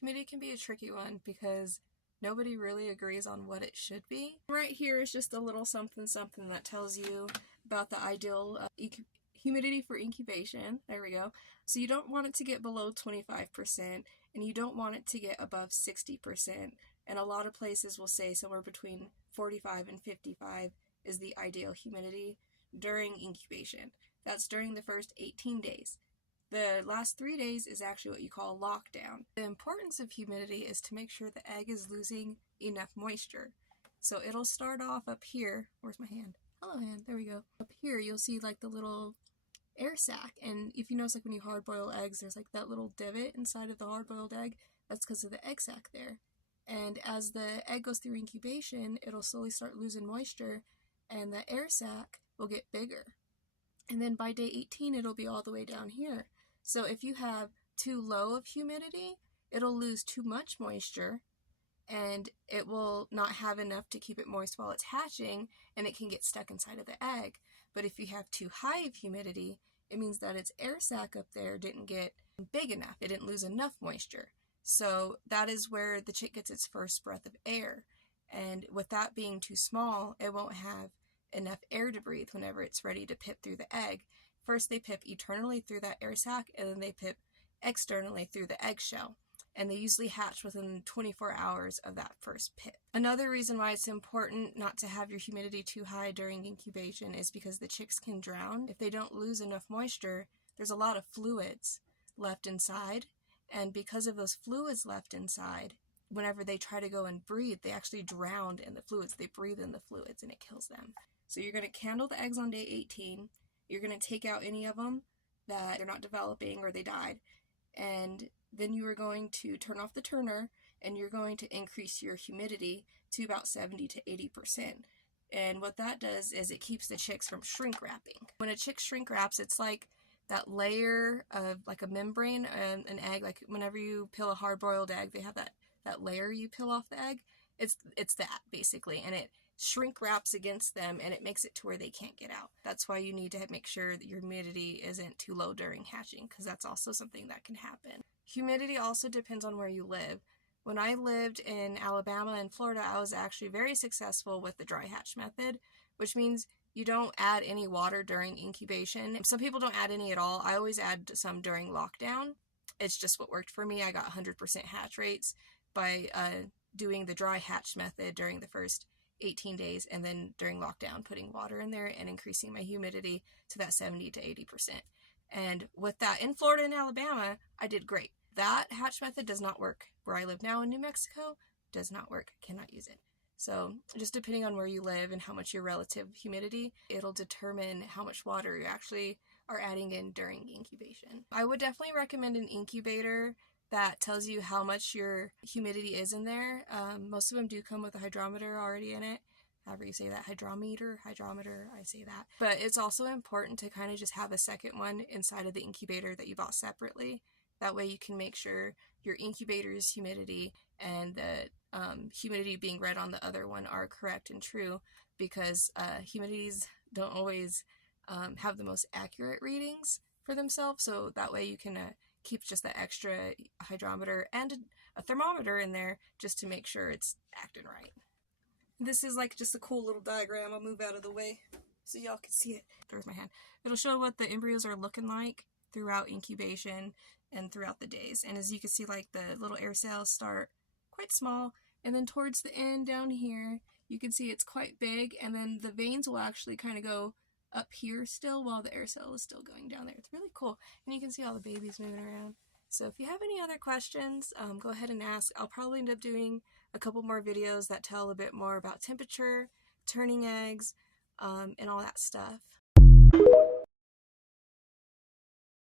Humidity can be a tricky one because nobody really agrees on what it should be. Right here is just a little something that tells you about the ideal humidity for incubation. There we go. So you don't want it to get below 25%, and you don't want it to get above 60%. And a lot of places will say somewhere between 45 and 55 is the ideal humidity during incubation. That's during the first 18 days. The last 3 days is actually what you call lockdown. The importance of humidity is to make sure the egg is losing enough moisture. So it'll start off up here. Where's my hand? Hello, hand. There we go. Up here, you'll see like the little air sac. And if you notice, like when you hard boil eggs, there's like that little divot inside of the hard boiled egg. That's because of the egg sac there. And as the egg goes through incubation, it'll slowly start losing moisture, and the air sac will get bigger. And then by day 18, it'll be all the way down here. So if you have too low of humidity, it'll lose too much moisture, and it will not have enough to keep it moist while it's hatching, and it can get stuck inside of the egg. But if you have too high of humidity, it means that its air sac up there didn't get big enough. It didn't lose enough moisture. So that is where the chick gets its first breath of air. And with that being too small, it won't have enough air to breathe whenever it's ready to pip through the egg. First, they pip internally through that air sac, and then they pip externally through the eggshell. And they usually hatch within 24 hours of that first pip. Another reason why it's important not to have your humidity too high during incubation is because the chicks can drown. If they don't lose enough moisture, there's a lot of fluids left inside. And because of those fluids left inside, whenever they try to go and breathe, they actually drown in the fluids. They breathe in the fluids, and it kills them. So you're going to candle the eggs on day 18. You're going to take out any of them that they're not developing or they died. And then you are going to turn off the turner, and you're going to increase your humidity to about 70 to 80%. And what that does is it keeps the chicks from shrink wrapping. When a chick shrink wraps, it's like that layer of like a membrane, an egg, like whenever you peel a hard-boiled egg, they have that layer you peel off the egg. It's that, basically, and it shrink wraps against them, and it makes it to where they can't get out. That's why you need to make sure that your humidity isn't too low during hatching, because that's also something that can happen. Humidity also depends on where you live. When I lived in Alabama and Florida, I was actually very successful with the dry hatch method, which means you don't add any water during incubation. Some people don't add any at all. I always add some during lockdown. It's just what worked for me. I got 100% hatch rates by doing the dry hatch method during the first 18 days, and then during lockdown putting water in there and increasing my humidity to that 70 to 80%. And with that, in Florida and Alabama, I did great. That hatch method does not work where I live now in New Mexico. Does not work. Cannot use it. So just depending on where you live and how much your relative humidity, it'll determine how much water you actually are adding in during incubation. I would definitely recommend an incubator that tells you how much your humidity is in there. Most of them do come with a hydrometer already in it. However you say that, hydrometer, I say that. But it's also important to kind of just have a second one inside of the incubator that you bought separately. That way you can make sure your incubator's humidity and the humidity being read on the other one are correct and true, because humidities don't always have the most accurate readings for themselves. So that way you can keep just the extra hydrometer and a thermometer in there just to make sure it's acting right. This is like just a cool little diagram. I'll move out of the way so y'all can see it. There's my hand. It'll show what the embryos are looking like throughout incubation and throughout the days. And as you can see, like the little air cells start quite small, and then towards the end down here, you can see it's quite big, and then the veins will actually kind of go up here still while the air cell is still going down there. It's really cool. And you can see all the babies moving around. So if you have any other questions, go ahead and ask. I'll probably end up doing a couple more videos that tell a bit more about temperature, turning eggs, and all that stuff.